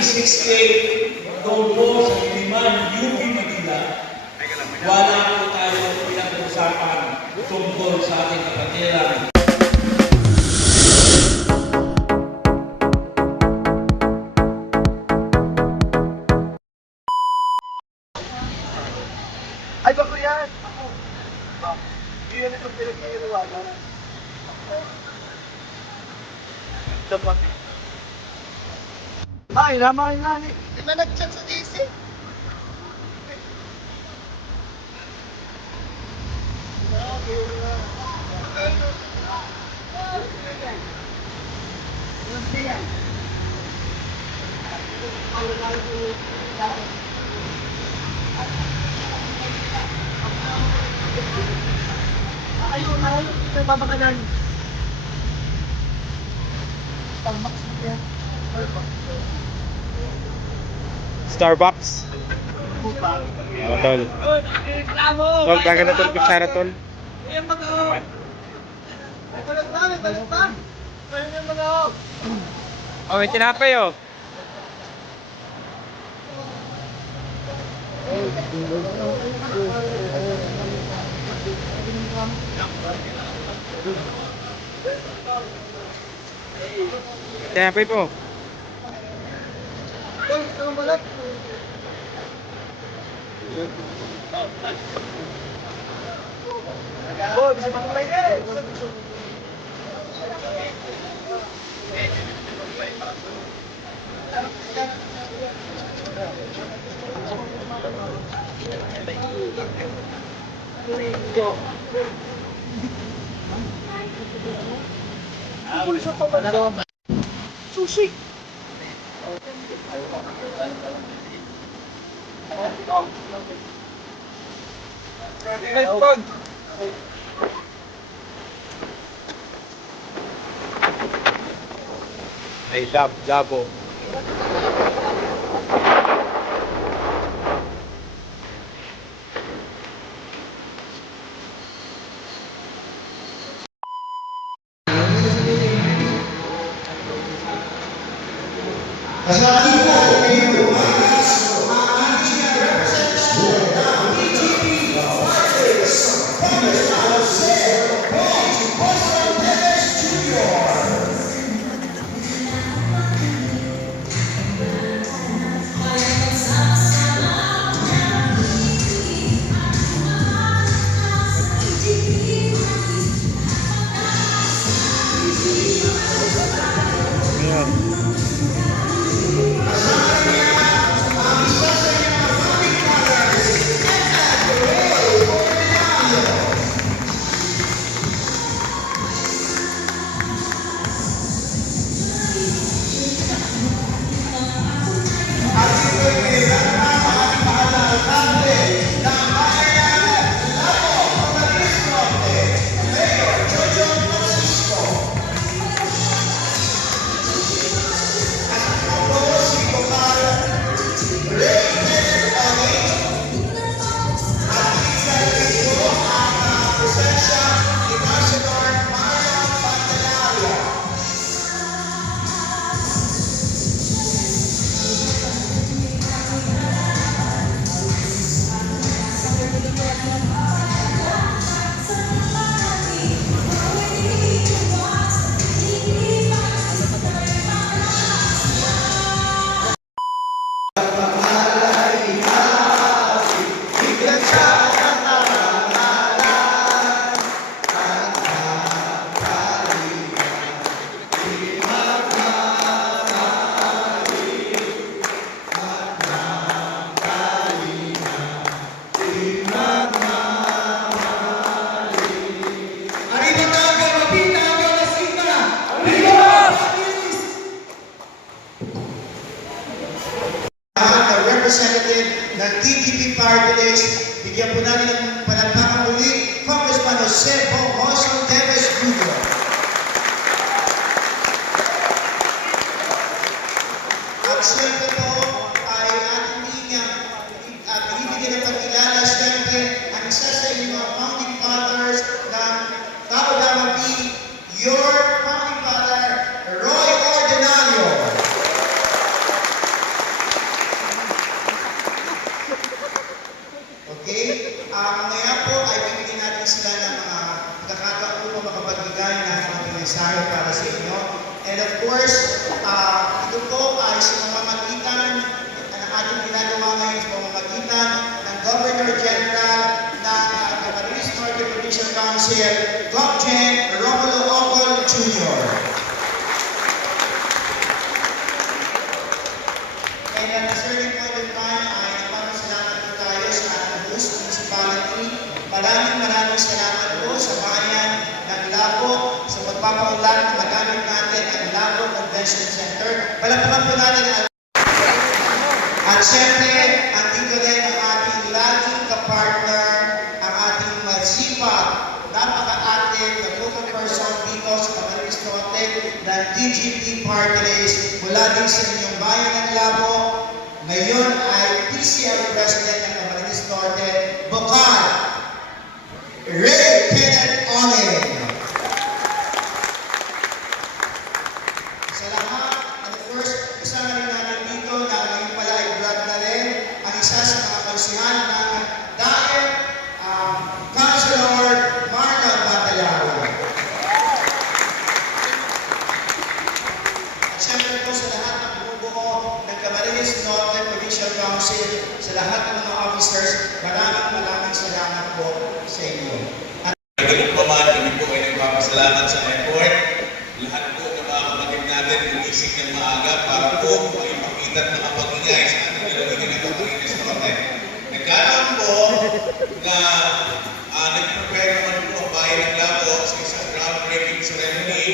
1968, doon po sa Iliman, UP Manila, wala po tayo pinag-usapan tungkol sa ating kapatiran. Ay, bako yan! Yun itong pinag-iiwanan. Dapat. Ay, naman nga ni. Di ba nag-chat sa DC? Ayun, nagpapakalan. Starbucks. Tol. Tol, baga na tol, kutsara tol. Oh, may tinapay oh. Tinapay po. Ang balat. Oh, bisa patulay ka eh. Sushi. Nice pag. Ay, labo. Representative ng TTP Party List, bigyan po natin ng palakpakan muli, Congressman Jose Bongoso Teves Jr. At siyempre po ay ating bibigyan ng pagkilala siyempre ang isa sa inyong mga founding fathers ng Takodama B, your founding father, Roy Ordinario. Council Gopjen Romulo Ocol Jr. And at a certain point in time, ay nagpapasalamat po tayo sa ating host municipality. Maraming salamat po sa bayan ng Lago sa pagpapaunlad na magamit natin ang Lago Convention Center. Palagpakan po natin ang at syempre, andito din ang ating laging kapartner, ang ating masipag, napaka-active na local person dito sa Camarines Norte ng TGP Party List mula din sa inyong bayan ng Labo. Ngayon ay PCL President ng Camarines Norte, Bokal Ray Kenneth Onen. Sa lahat, and first, kasama rin natin dito na ngayon pala ay Brad na rin, ang isa sa mga kalsihan ng DAEP, Councilor Marlon Batalawa. At syempre po sa lahat ng bumubuo ng Camarines Norte Provincial Council, sa lahat ng mga officers, maraming salamat po sa inyo. Ganun pa man, kami po ay nagpapasalamat sa effort. Lahat po ng mga kapatid natin gumising ng maaga para po maipakita at makapag-ingay sa ating nilawin ng Camarines Norte. Nagkataon po na nag-prepare naman po ang bayan ng Lago sa isang groundbreaking ceremony.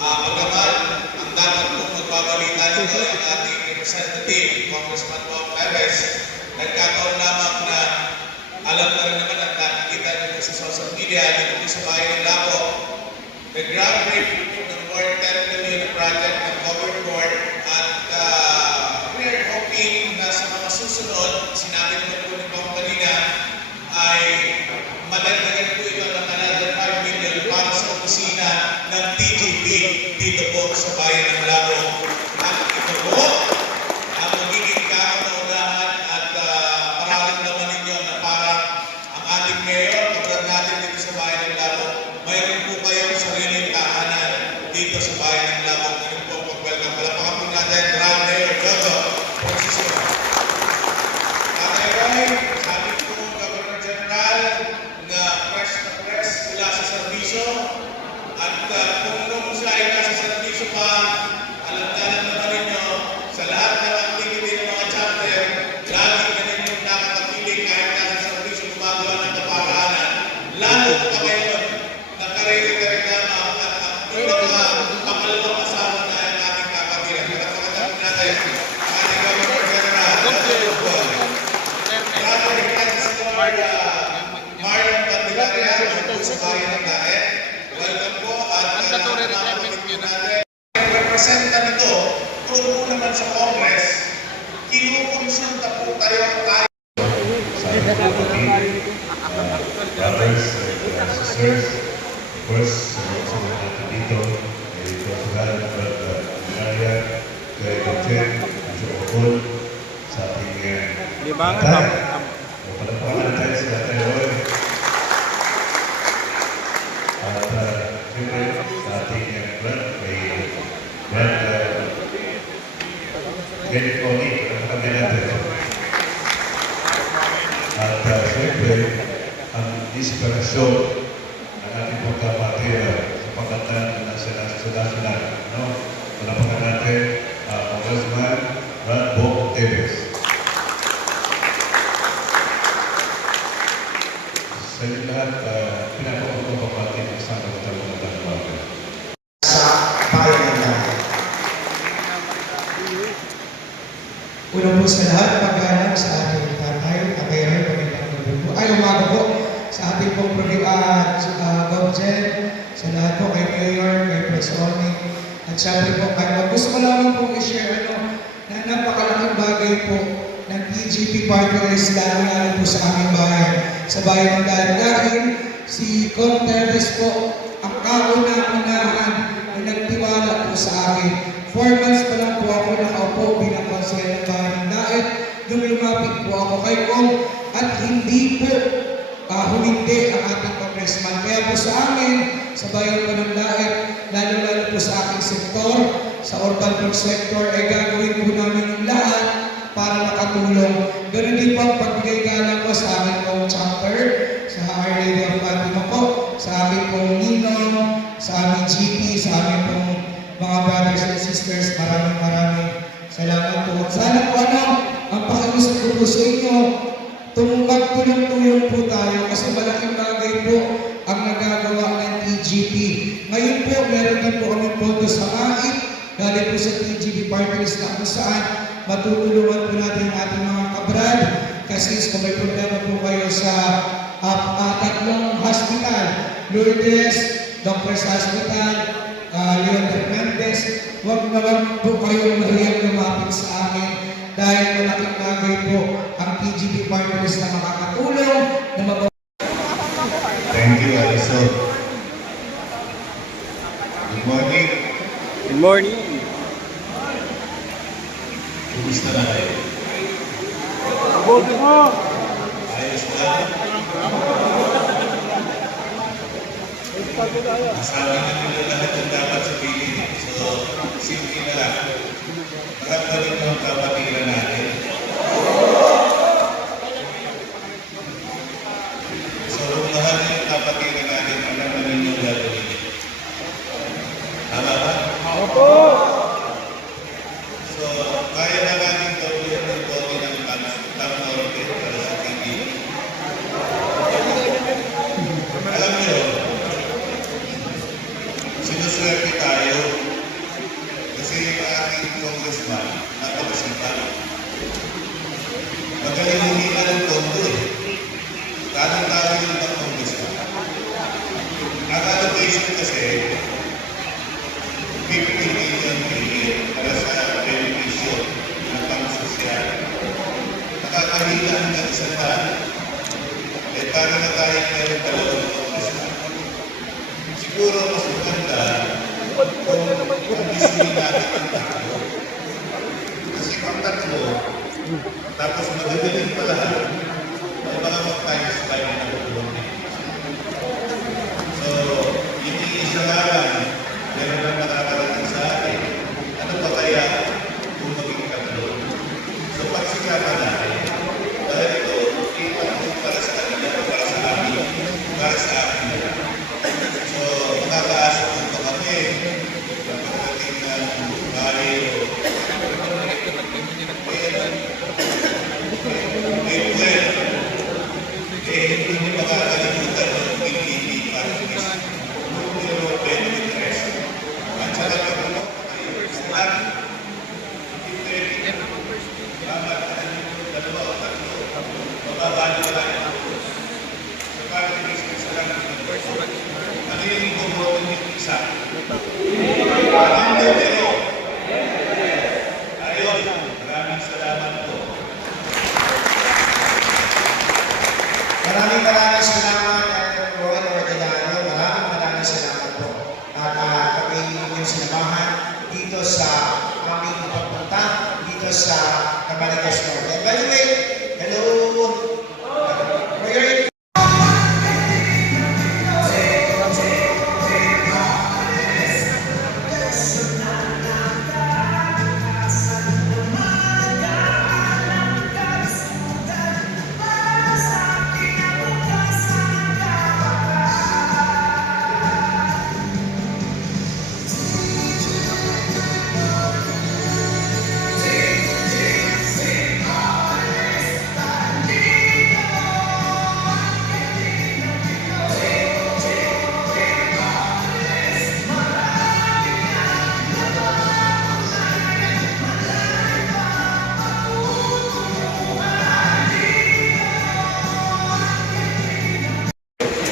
Pagkaman, ang dapat po magbabalita nito ay ang ating representative, Congressman Bob Perez. Nagkataon lamang na alam na rin naman at nakikita nito sa social media dito sa bayan ng Lago. Nag-groundbreaking po ng more 10 million na project ng Covered Court at we're hoping na sa mga susunod, sinabi naman po ng company na ay madagdagan po ito ng another 5 million para sa opisina ng TGP dito po sa bayan ng Lago. At ito po ang magiging kakaunahan at pararamdaman ninyo na parang ang ating mayor, kapag natin dito sa bayan ng Lago, mayroon po kayong sariling tahanan dito sa bayan ng Lago. Ngayon po pag-welcome. Palapakan po natin, Grand Mayor Jojo Francisco. Tatay Roy, sabi po Governor General na press mula sa serbisyo. At kung nung siya ay nasa serbisyo pa, alam naman ninyo, sa lahat ng activity ng mga chapter, lagi na ninyong nakakapiling kahit nasa serbisyo gumagawa ng kaparaanan. Lalo pa ngayon, nakarere-kare lamang at ang pinaka-pakalawang kasama na ang ating kapatiran. Pagkakataon natin, ating Governor General, Brother Councilor Marlon Batalaria, po sa bayan ng DAEP. Welcome po at nakakapagin natin. Ang representa nito, turo po naman sa Congress, kinukonsulta po tayo sa kapatid, brothers and sisters. Of course, sa mga natin dito, ay Consulan Brad Maria, kay Gopjen, Mr. Ocol, sa ating tatay. O palapakan natin si Tatay Roy. At siyempre, sa ating Brad, kay Brad Kenneth Onen, palapakan natin. At siyempre, ang inspirasyon ng ating pagkapatira sa pagkatan ng national. Palapakan natin, Congressman Brad Bo Teves. Sa inyo lahat, pinapapagpapapati ng isang pagkatalo ng Tanawag. Sa bayan ng Lago. Una po sa lahat, paggalang sa ating tatay, Tatay Roy, pagandang gabi po. Ay, umaga po sa ating pong Gopjen, sa lahat po kay Mayor, kay Pres Oni, at syempre po kayo. Gusto ko lamang pong i-share na napakalaking bagay po ng TGP Party List lalo po sa aming bayan, sa bayan ng DAEP. Dahil si Con Teves po ang kauna-unahan na nagtiwala po sa akin. 4 months pa lang po ako nakaupo bilang konsel ng bayan ng DAEP nung lumapit po ako kay Kong at hindi po humindi ang ating congressman. Kaya po sa amin, sa bayan po ng DAEP, lalo-lalo po sa aking sektor, sa urban sector, ay gagawin po namin yung lahat para makatulong. Ganun din po ang pagbigay galang ko sa aking pong chapter, sa Our Lady of Fatima po. sisters, maraming salamat po. Sana po ang pakiusap ko po sa inyo, tumubag tulong-tulong po tayo kasi malaking bagay po ang nagagawa ng TGP. Ngayon po, meron din po kami pondo sa MAIC, galing po sa TGP Party List na kung saan matutulungan po natin ang ating mga kabrad kasi kung may problema po kayo sa tatlong hospital, Lourdes, Doctors Hospital, Leon Fernandez, huwag po kayong mahiyang lumapit sa amin dahil malaking bagay po ang TGP Partners na makakatulong na magawa. Thank you, Alison. Good morning. Good morning. Kumusta na kayo? Ayos na. Nasabi na nila lahat ng dapat sabihin. So, simple na lang. Maramdamin mo ang kapatiran natin. So, kung mahal niyo yung kapatiran natin, alam na ninyo ang gagawin. Tama ba? Opo. So, kaya na natin gawin yung bote ng Tamnorte para sa TV. Alam niyo, sinuswerte tayo kasi yung ating congressman napakasipag. Magaling humina ng tondo eh. Tanong-tayo yung ng congressman. Ang allocation kasi 50 million para sa benepisyo ng pang-sosyal. Nakakahila hanggang isang daan. Eh, para na tayo ngayon dalawang congressman. Siguro mas maganda kung isipin natin ang tatlo. Kasi kung tatlo, tapos magagaling pa lahat, ay baka mag-times 5 na buong. So, hindi isa nga lang, meron lang nakakarating sa akin. Ano pa kaya kung maging tatlo? So, pagsikapan natin, dahil ito, kita ko para sa kanila, para sa amin, para sa akin na lang. So, makakaasa po pa kami pagdating ng bahay o hindi mo makakalimutan ng PPP para sa Numero 23. At saka kung lahat, hindi pwede dapat dalawa o tatlo, mababalo tayo. Sa party list sa lang ano yung bumoto ng isa? Anong numero? Ayun, maraming salamat po. Maraming salamat, Rowan Ordinano. Maraming salamat po. At kami yung sinamahan dito sa aming pagpunta dito sa Camarines Norte. And by the way, hello! For your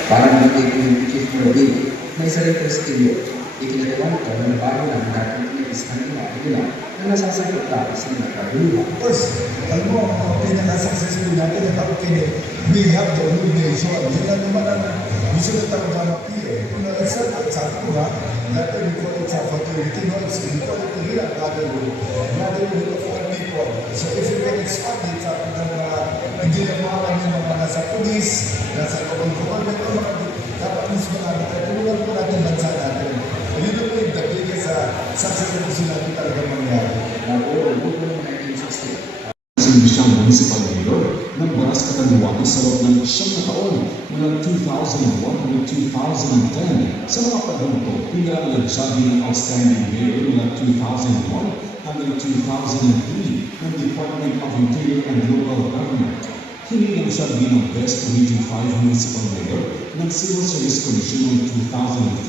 Para magiging chief Modi, may isa rin prestigyo. Ikinagawa ko na bago ng dating pinag-isang nila na nasasagot tayo sa mga kaguluhan. Of course, alam mo, ang pinaka-successful natin at ako we have the new nation. Yan lang naman ang gusto na tayo ng PA. Kung isa, sabi ko nga, dati we call it fraternity, no? It's we call it here, brotherhood of all people. So if you can expand it sa hindi na mga nasa police, nasa local government, dapat mismo natin, tulungan po natin bansa natin. Yun po yung the biggest success na gusto natin talaga mangyari. Nabuo ang buto ng 1960. Siyang municipal mayor ng Baras Katanduanes sa loob ng 9 na taon mula 2001 hanggang 2010. Sa mga panahon ito, pinaralan siya bilang Outstanding Mayor mula 2001 hanggang 2003 ng Department of Interior and Local Government. Hinilang siya bilang Best Region 5 Municipal Mayor ng Civil Service Commission noong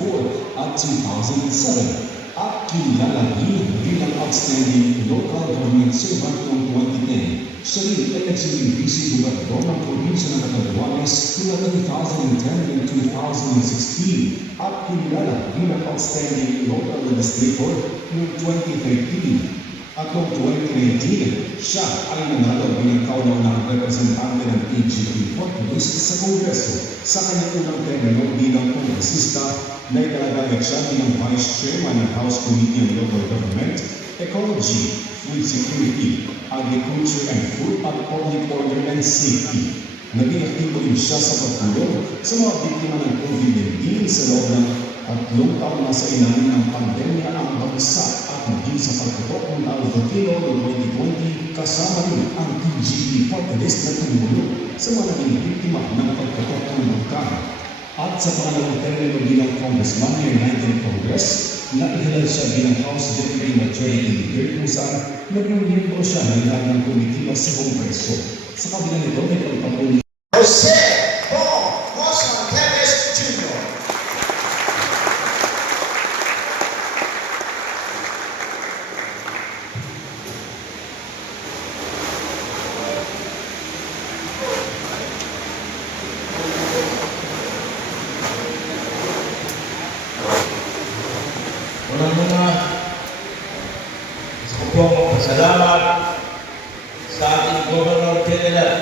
2004 at 2007 at kilala din bilang Outstanding Local Government Servant noong 2010. Siya rin ay nagsiling vice gobernador ng probinsya ng Catanduanes mula 2010 hanggang 2016 at kilala bilang Outstanding Local Legislator noong 2013. At noong 2019, siya ay nanalo bilang kauna-unahang representante ng PGP Portuguese sa Kongreso sa kanyang unang termino bilang kongresista na ikalagay siya bilang Vice Chairman ng House Committee on Local Government, Ecology, Food Security, Agriculture and Food at Public Order and Safety. Naging aktibo rin siya sa pagtulong sa mga biktima ng COVID-19 sa loob ng 3 taon na sa ilalim ng pandemya ang bansa at maging sa pagtutok ng Albatino noong 2020 kasama rin ang PGP Portuguese na tumulong sa mga naging biktima ng pagtutok ng bulkan. At sa pangalawang termino bilang Congressman ng 19th Congress, nakihalal siya bilang House Deputy Majority Leader kung saan naging miyembro siya ng lahat ng komitiba sa Kongreso. Sa kabila nito, may pagpatuloy Jose Paul Mosman Teves Jr. Unang-una, gusto ko pong magpasalamat sa ating Governor General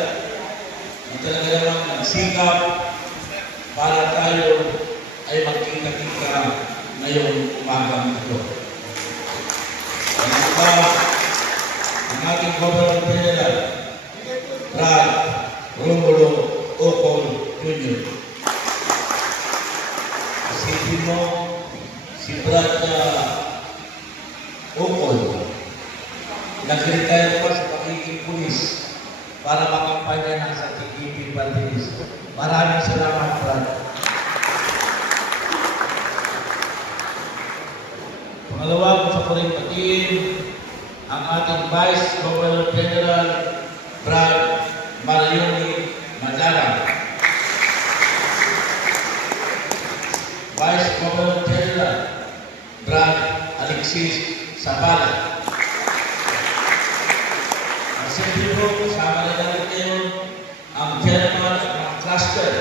na talaga namang nagsikap para tayo ay magkita-kita ngayong umagang ito. Ang iba, ang ating Governor General, Brad Romulo Ocon Jr. Isipin mo, si Brad Ocon, nag-retire pa sa pagiging pulis para makampanya na sa TPP Valdez. Maraming salamat, Brad. Pangalawa, gusto ko rin patiin ang ating Vice Governor General, Brad Marioni Madalang. Vice Governor General, Brad Alexis Sabala. Ang siyempre po, kasama na natin ngayon ang Chairman ng mga cluster.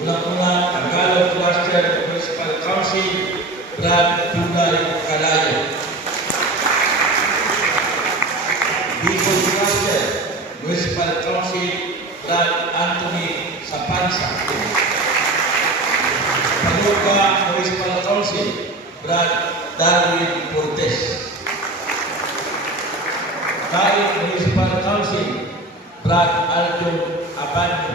Unang-una, Tagalog Cluster Municipal Council, Brad Tulay Calayo. Bicol Cluster Municipal Council, Brad Anthony Sapansa. Panuka Municipal Council, Brad Darwin Cortez. Tayo Municipal Council, Brad Aldo Abanyo.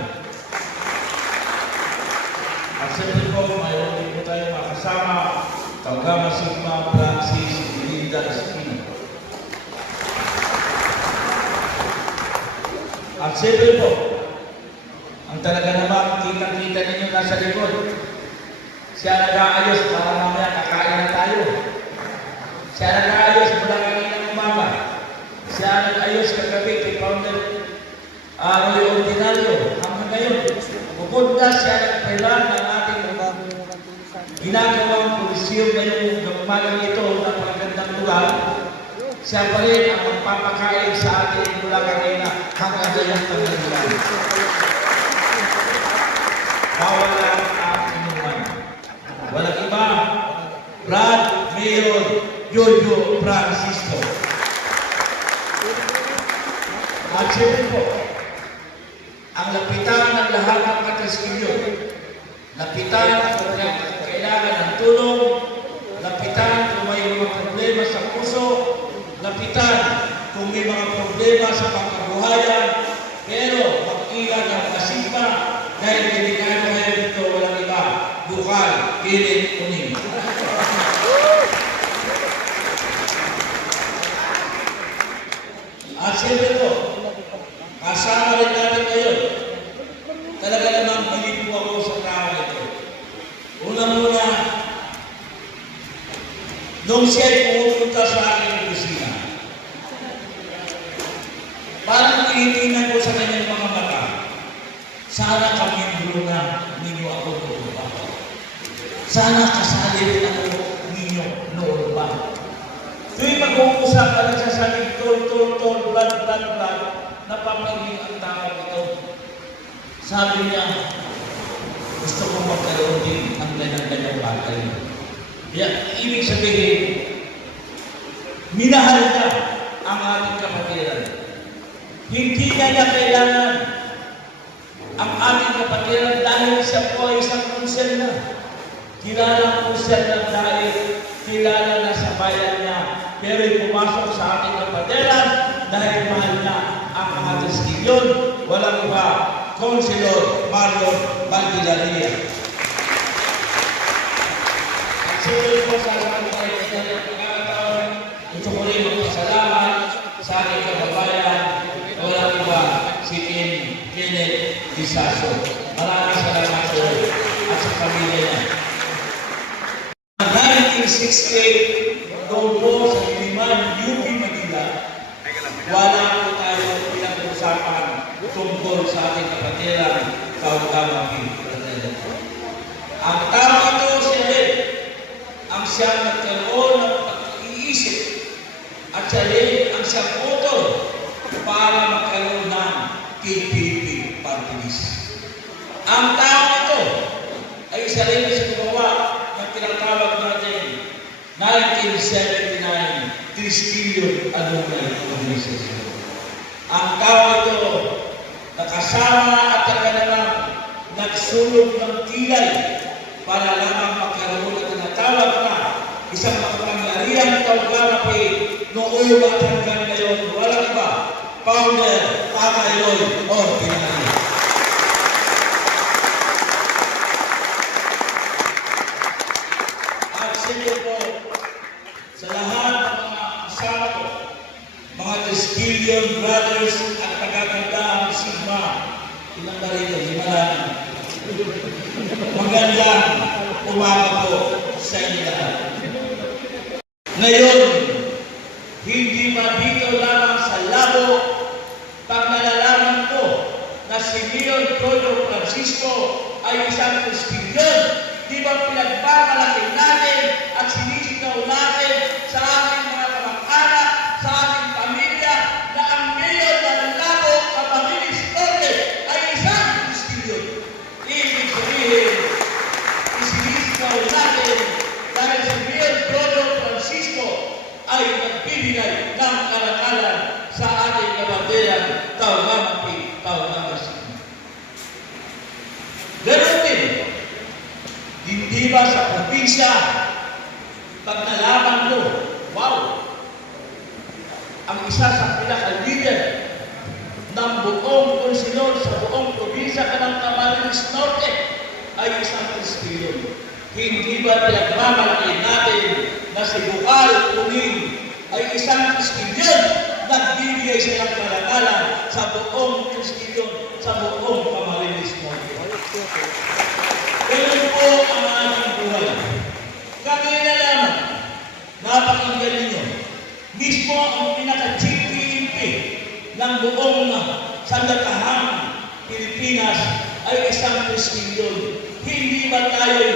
At siyempre po, mayroon din po tayo makasama, Taugama Sigma Francis Linda Espino. At siyempre po, ang talaga naman kita-kita ninyo nasa likod. Siya nag-aayos para mamaya kakain na tayo. Siya nag-aayos mula kaninang umaga. Siya nag-ayos kagabi kay Founder Roy Ordinario. Hanggang ngayon, bukod na siya nag-plan ng ating ginagawang polisyum na yung umagang ito na pagandang lugar. Siya pa rin ang magpapakain sa atin mula kanina hanggang ngayon pagandang. Mawala ang inuman. Walang iba, Brad Mayor Jojo Francisco. At siyempre po, ang lapitan ng lahat ng kataskinyo, lapitan kung kailangan ng tulong, lapitan kung may mga problema sa puso, lapitan kung may mga problema sa pangkabuhayan, pero mag-ilan ng kasipa dahil delikado ngayon dito walang iba, bukal, kilit, kuning. At siyempre po, kasama rin Nung siya'y pumupunta sa aking opisina, parang tinitingnan ko sa kanyang mga mata, sana kami bulungan ninyo ako noon ba? Sana kasali rin ako ninyo noon ba? Tuwing mag-uusap ka nagsasabing tol, blood, napapaging ang tao ito. Sabi niya, gusto ko magkaroon din ang ganang-ganang bagay. Kaya, ibig sabihin, minahal ka ang ating kapatiran. Hindi niya kailangan ang ating kapatiran dahil siya po ay isang konsyel na. Kilala po siya ng dahil kilala na sa bayan niya. Pero pumasok sa ating kapatiran dahil mahal niya ang mga testigyon. Walang iba, Konselor Marion Valdilaria. At susunod po sa aking pagkakataon, gusto ko rin magpasalamat sa aking kababayan, walang iba, si Kenneth Disaso. Maraming salamat po at sa pamilya niya. 1968, doon po sa Liman, UP Manila, wala po tayo pinag-usapan tungkol sa ating kapatiran, Kaugama-P. Ang tao ito si Len, ang siyang nagkaroon ng pag-iisip at siya rin ang siyang utol para magkaroon ng KPP Party List. Ang tao ito ay isa rin sa gumawa ng tinatawag natin 1979 Tristillion Alumni Organization. Ang tao ito nakasama at nakanamang nagsulog ng kilay para lamang magkaroon ng tinatawag na isang makapangyarihan Kaugama-P noong at hanggang ngayon walang iba, Founder Papa Eloy Ordinario. At sige po, sa lahat ng mga kasama ko, mga Tristillion Brothers at pagkakandang Sigma, ilang ba rito? Himalan. Magandang umaga po sa inyo lahat. Ngayon, hindi ba dito lamang sa labo pag nalalaman ko na si Leon Toyo Francisco ay isang Tristillion, di ba pinagbamalaki natin at sinisigaw natin sa ating mga kamag-anak, sa ating pamilya, na ang mayor ng Labo, Camarines Norte ay isang Tristillion. Ibig sabihin, isinisigaw natin dahil si Mayor Toyo Francisco ay nagbibigay ng kalakalan sa ating kapatiran, Kaugama-P, Kaugama-Sigma. Ganun din, hindi ba sa probinsya, pag nalaman mo, wow, ang isa sa pinaka-leader ng buong konsilor sa buong probinsya ka ng Camarines Norte ay isang Tristillion. Hindi ba pinagmamalaki natin na si Bukal Kuning ay isang Tristillion, nagbibigay silang kalakalan sa buong Tristillion, sa buong Camarines Norte. Ganun po ang ating buhay. Kanina naman, napakinggan ninyo, mismo ang pinaka-chief PNP ng buong sandatahang Pilipinas ay isang Tristillion. Hindi ba tayo